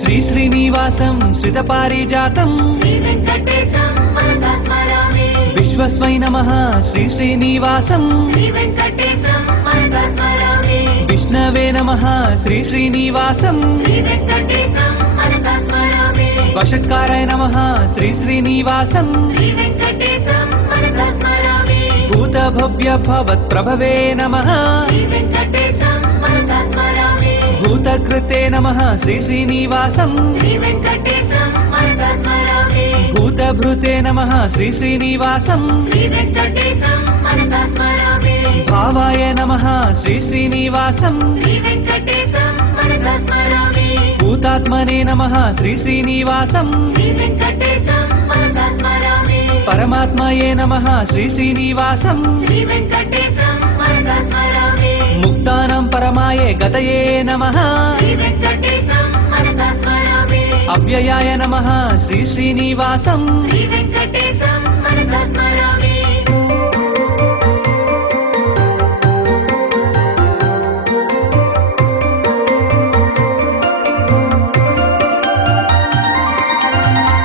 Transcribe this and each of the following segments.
श्री श्रीनिवासं श्रितपारिजातं श्री वेंकटेशं मनसा स्मरामि विश्वस्मै नमः श्री श्रीनिवासं श्री वेंकटेशं मनसा स्मरामि विष्णवे नमः श्री श्रीनिवासं श्री वेंकटेशं मनसा स्मरामि वषट्काराय नमः श्री श्रीनिवासं श्री वेंकटेशं मनसा स्मरामि भूतभव्य भवत्प्रभवे नमः श्री वेंकटेशं मनसा स्मरामि भूतकृते नमः श्री श्रीनिवासं श्री वेंकटेशं मनसा स्मरामि भूतभृते नमः श्री श्रीनिवासं श्री वेंकटेशं मनसा स्मरामि भावाय नमः श्री श्रीनिवासं श्री वेंकटेशं मनसा स्मरामि भूतात्मने नमः श्री श्रीनिवासं श्री वेंकटेशं मनसा स्मरामि परमात्मये नमः श्री श्रीनिवासं श्री वेंकटेशं मनसा स्मरामि मुक्तानां परमाय गतये नमः श्री वेंकटेशं मनसा स्मरामि अव्ययाय नमः श्री श्रीनिवासं श्री वेंकटेशं मनसा स्मरामि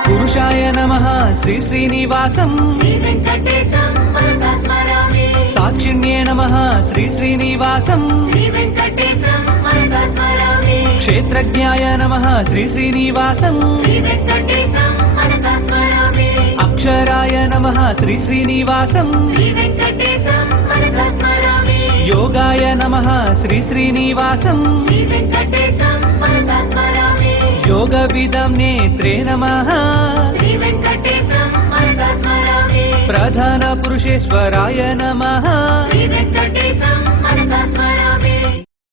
पुरुषाय नमः श्री श्रीनिवासं श्री वेंकटेशं मनसा स्मरामि साक्षिण्ये नमः श्री श्रीनिवासं श्री वेंकटेशं मनसा स्मरामि क्षेत्रज्ञाय नमः श्री श्रीनिवासं श्री वेंकटेशं मनसा स्मरामि अक्षराय नमः श्री श्रीनिवासं श्री वेंकटेशं मनसा स्मरामि योगाय नमः श्री श्रीनिवासं श्री वेंकटेशं मनसा स्मरामि योगविदं नेत्रे नमः श्री वेंकटेशं मनसा स्मरामि प्रधानपुरुषेश्वराय नमः श्री वेंकटेशं मनसा स्मरामि